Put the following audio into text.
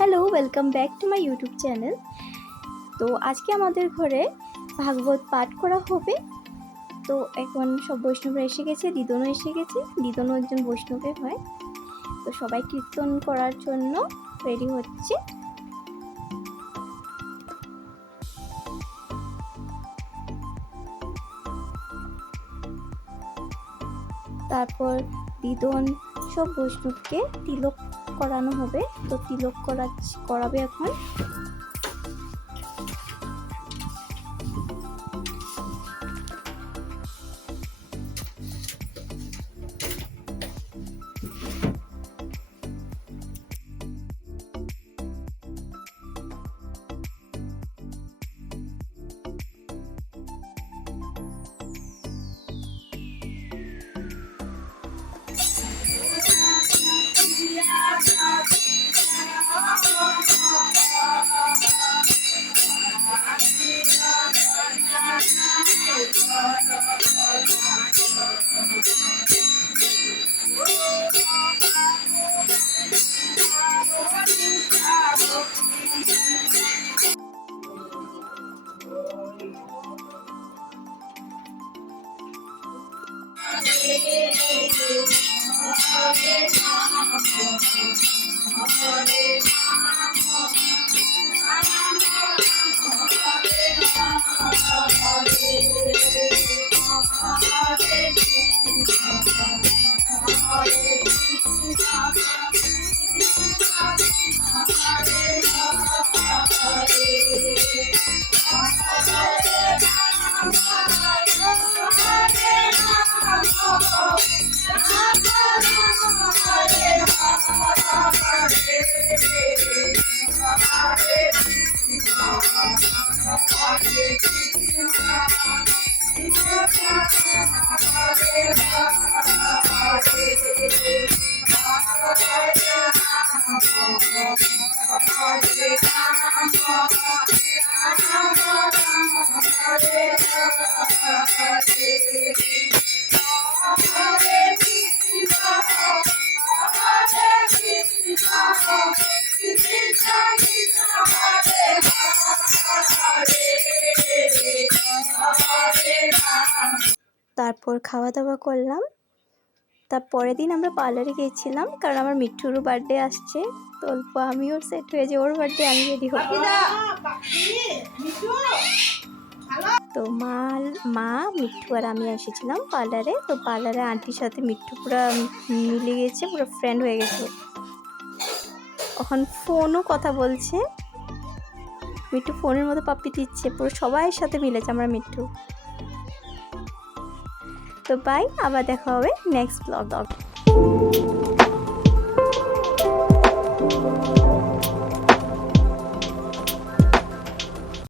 Hello, welcome back to my YouTube channel. তো আজকে আমাদের ঘরে ভাগবত পাঠ করা হবে। তো এখন সব বৈষ্ণবরা এসে গেছে, দিদনও এসে গেছে। দিদনও একজন বৈষ্ণবে হয়। তো সবাই কীর্তন করার জন্য রেডি হচ্ছে। তারপর দিদন সব বৈষ্ণবকে তিলক করানো হবে। তো তিলক করাবে এখন। তারপর খাওয়া দাওয়া করলাম। তার পরের দিন আমরা পার্লারে গিয়েছিলাম, কারণ আমার মিঠুরও বার্থডে আসছে। তো অল্প আমিও সেট হয়ে যে ওর বার্থডে আমি রেডি হব। তো মা মিঠু আর আমি এসেছিলাম পার্লারে। তো পার্লারে আন্টির সাথে মিঠু পুরো মিলে গেছে, পুরো ফ্রেন্ড হয়ে গেছে। এখন ফোনও কথা বলছে, মিঠু ফোনের মধ্যে পাপ্পি দিচ্ছে, পুরো সবাই সাথে মিলেছে আমরা মিঠু। তো বাই, আবার দেখা হবে নেক্সট ব্লগ।